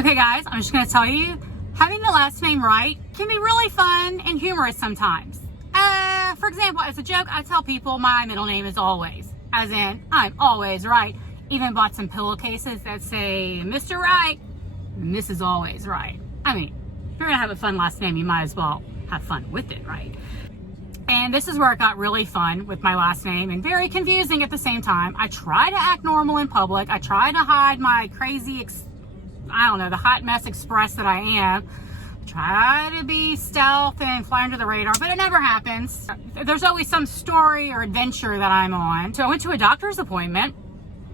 Okay guys, I'm just going to tell you, having the last name Wright can be really fun and humorous sometimes. For example, as a joke, I tell people my middle name is Always, as in, I'm always right. Even bought some pillowcases that say Mr. Wright, Mrs. Always Right. I mean, if you're going to have a fun last name, you might as well have fun with it, right? And this is where it got really fun with my last name and very confusing at the same time. I try to act normal in public. I try to hide my crazy, the hot mess express that I am. Try to be stealth and fly under the radar, but it never happens. There's always some story or adventure that I'm on. So I went to a doctor's appointment.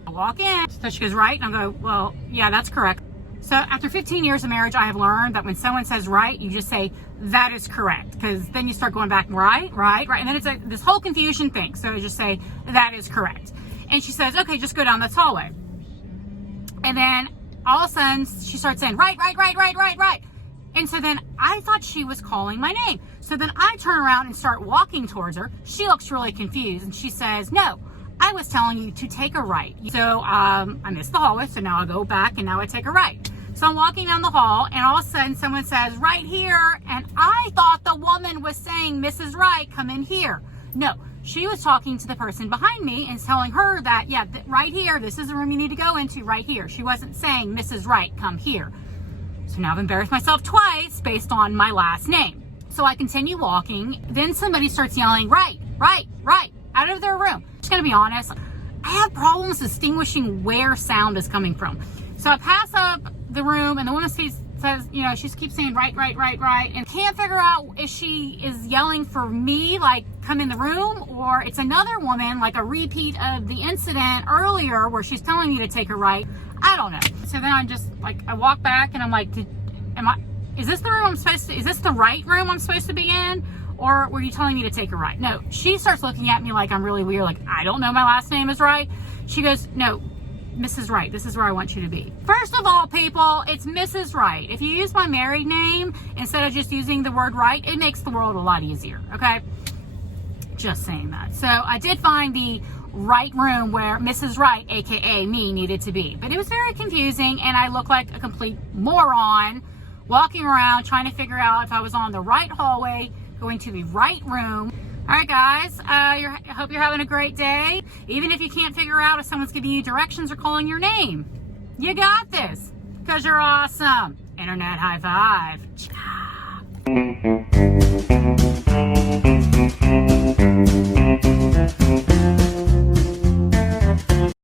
I walk in, so she goes, Right? And I go, well, yeah, that's correct. So after 15 years of marriage, I have learned that when someone says right, you just say, that is correct. Because then you start going back, right. And then it's this whole confusion thing. So you just say, that is correct. And she says, okay, just go down this hallway. And then all of a sudden, she starts saying, right. And so then I thought she was calling my name. So then I turn around and start walking towards her. She looks really confused. And she says, no, I was telling you to take a right. So I missed the hallway. So now I go back and now I take a right. So I'm walking down the hall and all of a sudden someone says, right here. And I thought the woman was saying, Mrs. Wright, come in here. No, she was talking to the person behind me and telling her that, yeah, right here, this is the room you need to go into right here. She wasn't saying, Mrs. Wright, come here. So now I've embarrassed myself twice based on my last name. So I continue walking. Then somebody starts yelling, right, out of their room. I'm just gonna be honest, I have problems distinguishing where sound is coming from. So I pass up the room and the woman says, she keeps saying right, and can't figure out if she is yelling for me, like come in the room, or it's another woman, like a repeat of the incident earlier where she's telling me to take a right. I don't know. So then I'm just like, I walk back and I'm like, is this the room is this the right room I'm supposed to be in? Or were you telling me to take a right? No, she starts looking at me like I'm really weird, like I don't know my last name is Wright. She goes, no, Mrs. Wright, this is where I want you to be. First of all, people, it's Mrs. Wright. If you use my married name instead of just using the word right, it makes the world a lot easier, okay? Just saying that. So I did find the right room where Mrs. Wright, aka me, needed to be. But it was very confusing and I looked like a complete moron walking around trying to figure out if I was on the right hallway, going to the right room. All right, guys, I hope you're having a great day. Even if you can't figure out if someone's giving you directions or calling your name, you got this, because you're awesome. Internet high five. Ciao.